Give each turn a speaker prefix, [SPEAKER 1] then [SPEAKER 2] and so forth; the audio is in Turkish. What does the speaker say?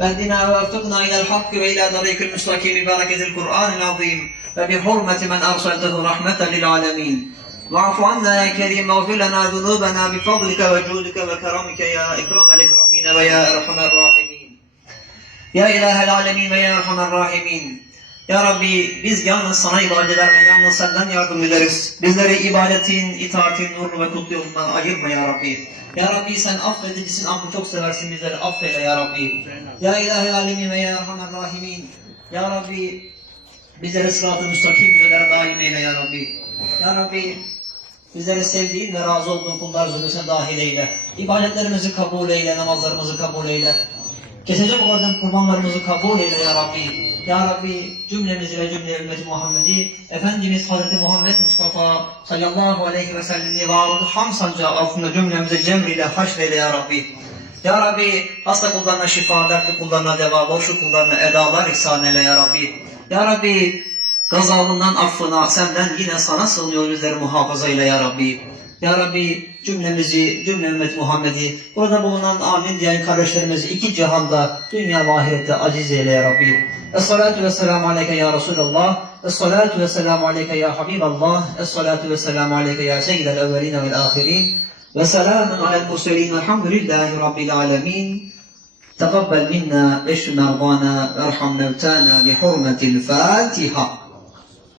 [SPEAKER 1] واهدنا ووفقنا إلى الحق وإلى طريق المستقيم ببركة القرآن العظيم وبحرمة من أرسلته رحمة للعالمين واعف عنا يا كريم واغفر لنا ذنوبنا بفضلك وجودك وكرمك يا إكرم الإكرمين ويا أرحم الراحمين Ya İlahel Alemin ve Ya Erhamer Rahimin. Ya Rabbi biz yalnız sana ibadet eder ve yalnız senden yardım ederiz. Bizleri ibadetin, itaatin, nurlu ve kutlu yolundan ayırma Ya Rabbi. Ya Rabbi sen affedicisin, affı çok seversin bizleri affeyle Ya Rabbi. Ya İlahel Alemin ve Ya Erhamer Rahimin. Ya Rabbi bizleri sırat-ı müstakim üzere daim eyle Ya Rabbi. Ya Rabbi Bizleri sevdiğin ve razı olduğun kullar zümresine dahil eyle. İbadetlerimizi kabul eyle, namazlarımızı kabul eyle. Kesecek olan kurbanlarımızı kabul eyle ya Rabbi. Ya Rabbi cümlemizi ve cümle ümmeti Muhammed'i Efendimiz Hazreti Muhammed Mustafa sallallahu aleyhi ve sellem'i varlığı ham sancağı altında cümlemizi cemriyle haşreyle ya Rabbi. Ya Rabbi hasta kullarına şifa, dertli kullarına deva, borçlu kullarına edalar ihsan eyle ya Rabbi. Ya Rabbi gazabından affına senden yine sana sığınıyor bizleri muhafaza eyle ya Rabbi. Ya Rabbi cümlemizi, cümle ümmet Muhammed'i, burada bulunan amin diyen kardeşlerimizi iki cihanda, dünya ve ahirette aciz eyle ya Rabbi. Es-salatu ve selamu aleyke ya Resulallah. Es-salatu ve selamu aleyke ya Habiballah. Es-salatu ve selamu aleyke ya seyyidel evveline vel ahirin. وسلام على المرسلين والحمد لله رب العالمين. تقبل منا اشف مرضانا وارحم موتانا بحرمة الفاتحة.